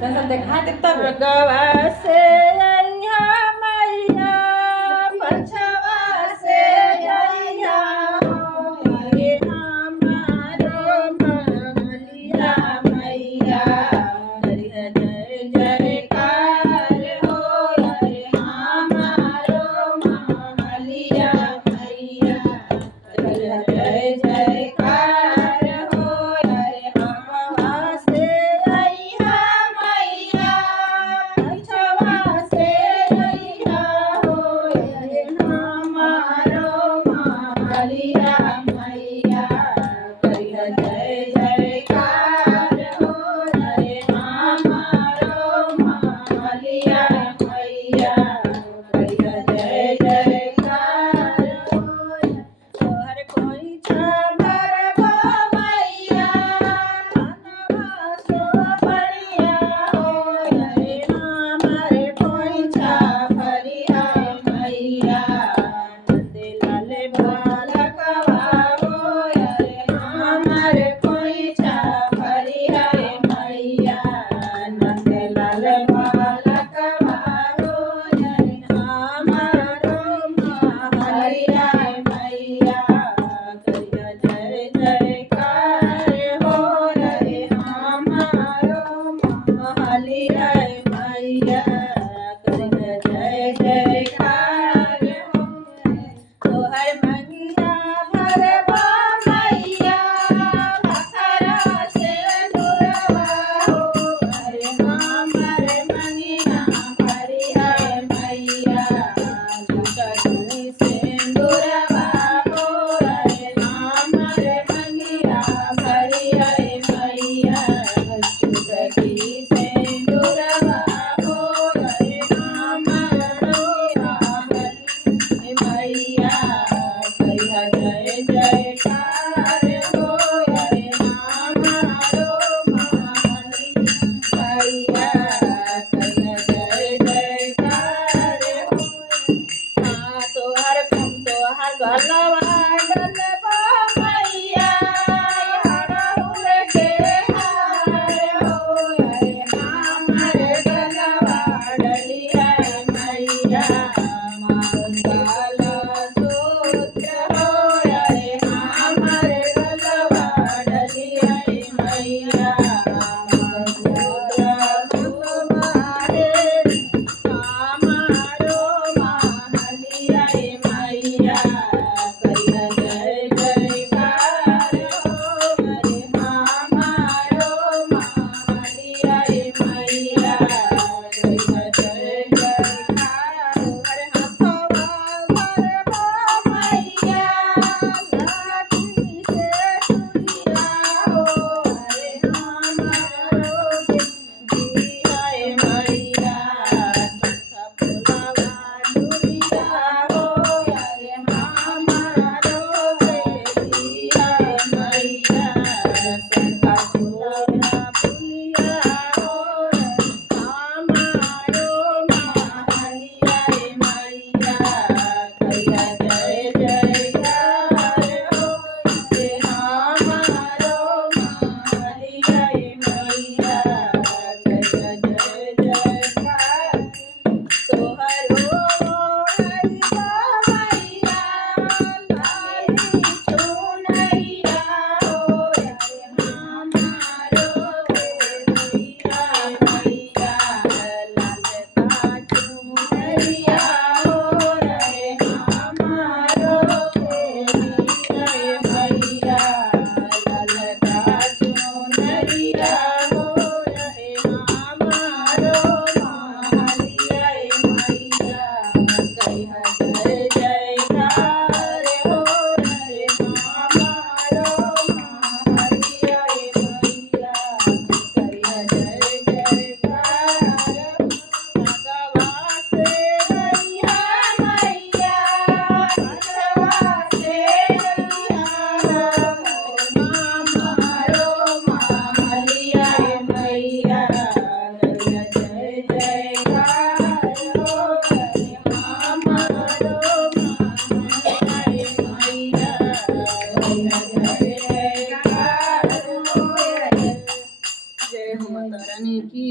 तसं ते खाते तब गवा से अइहा मैया पछवा से अइहा ये हमारो महलिया मैया हरि जय जयकार हो रे हमारो महलिया मैया हरि जय जयकार हो रे हवा से अइहा मैया पछवा से अइहा हो रे हमारो महलिया मैया हरि जय जयकार हो रे हमारो महलिया मैया हरि जय जयकार हो तोहर कोई छबर मैया मनवा सो बढ़िया हो रे हमारे कोई छबरिया मैया नंदे लाल बालकवा हो रे हमारे कोई छबरिया मैया नंदे लाल बालकवा हो रे हमारो महलिया मैया करिया जय जयकार हो रे हमारो महलिया मैया करिया जय जयकार हो तोहर मंगिया भरवा मैया भखरा से दुरवा हो रे हमारे मंगिया भरिया मैया झुकती सिंदूरवा हो रे हमारे मंगिया भरिया मैया झुकती सिंदूरवा हो रे हमारो मैया करिया जय जयकार हो रे हमारो मैया करिया जय जयकार हो तोहर गलवा डलबा मैया हरहुल के हार हो रे हमारे गलवा डलिया मैया मंगल सूत्र हो रे हमारे गलवा डलिया मैया मंगल सुमारे हमारो महलिया मैया करिया जय जयकार हो रे हमारो महलिया मैया करिया जय जयकार हर हथवा भरवा मैया लाठी से सुनिया हो रे हमारो जिया मैया फुलवा डुरिया हो रे हमारो जिया मैया संखा फुलवा फुलिया हो हमारो महलिया मैया करिया जय जयकार हो रे हमारो महलिया मैया करिया जय जयकार तोहरो हरिया मैया लाली चुनरिया हो रे हमारो मैया मैया लालता चुनरिया हो रे हमारो मैया मैया लालता चुनरिया हो रे हमारो महलिया मैया करिया जय जयकार हो रे हमारो महलिया मैया करिया जय जयकार भगवा से अइहा मैया पछवा से अइहा हमारो महलिया मैया करिया जय जयकार हो रे हमारो महलिया मैया करिया जय जयकार हो जय हो माता रानी की।